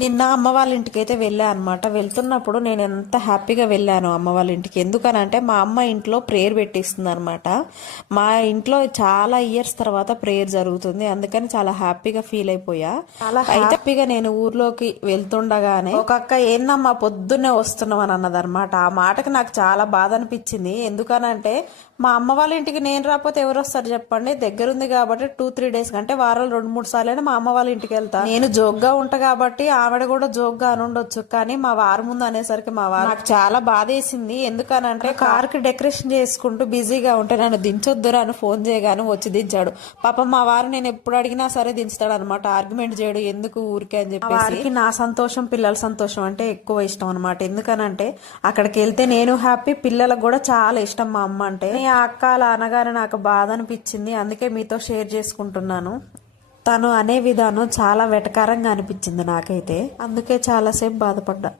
నిన్న అమ్మ వాళ్ళ ఇంటికి అయితే వెళ్ళా అనమాట వెళ్తున్నప్పుడు నేను ఎంత హ్యాపీగా వెళ్ళాను అమ్మ వాళ్ళ ఇంటికి. ఎందుకనంటే మా అమ్మ ఇంట్లో ప్రేయర్ పెట్టిస్తుంది అనమాట మా ఇంట్లో చాలా ఇయర్స్ తర్వాత ప్రేయర్ జరుగుతుంది. అందుకని చాలా హ్యాపీగా ఫీల్ అయిపోయా. చాలా హ్యాపీగా నేను ఊర్లోకి వెళ్తుండగానే ఒక అక్క ఏందమ్మా పొద్దున్నే వస్తున్నాం అని అన్నది అనమాట ఆ మాటకి నాకు చాలా బాధ అనిపించింది. ఎందుకనంటే మా అమ్మ వాళ్ళ ఇంటికి నేను రాకపోతే ఎవరు వస్తారు చెప్పండి. దగ్గరుంది కాబట్టి టూ త్రీ డేస్ కంటే వారాలు రెండు మూడు సార్లు మా అమ్మ వాళ్ళ ఇంటికి వెళ్తా. నేను జోక్గా ఉంటా కాబట్టి ఆవిడ కూడా జోక్గా అని ఉండొచ్చు కానీ మా వారు ముందు అనేసరికి మా వారు నాకు చాలా బాధ వేసింది ఎందుకనంటే కార్కి డెకరేషన్ చేసుకుంటూ బిజీగా ఉంటే నన్ను దించొద్దురా అని ఫోన్ చేయగానే వచ్చి దించాడు. పాప మా వారు నేను ఎప్పుడు అడిగినా సరే దించుతాడు అనమాట ఆర్గ్యుమెంట్ చేయడు ఎందుకు ఊరికే అని చెప్పి వారికి నా సంతోషం పిల్లల సంతోషం అంటే ఎక్కువ ఇష్టం అనమాట ఎందుకనంటే అక్కడికి వెళ్తే నేను హ్యాపీ పిల్లలకు కూడా చాలా ఇష్టం మా అమ్మ అంటే. అక్క అలా అనగానే నాకు బాధ అనిపించింది. అందుకే మీతో షేర్ చేసుకుంటున్నాను. తను అనే విధానం చాలా వెటకారంగా అనిపించింది నాకైతే. అందుకే చాలాసేపు బాధపడ్డా.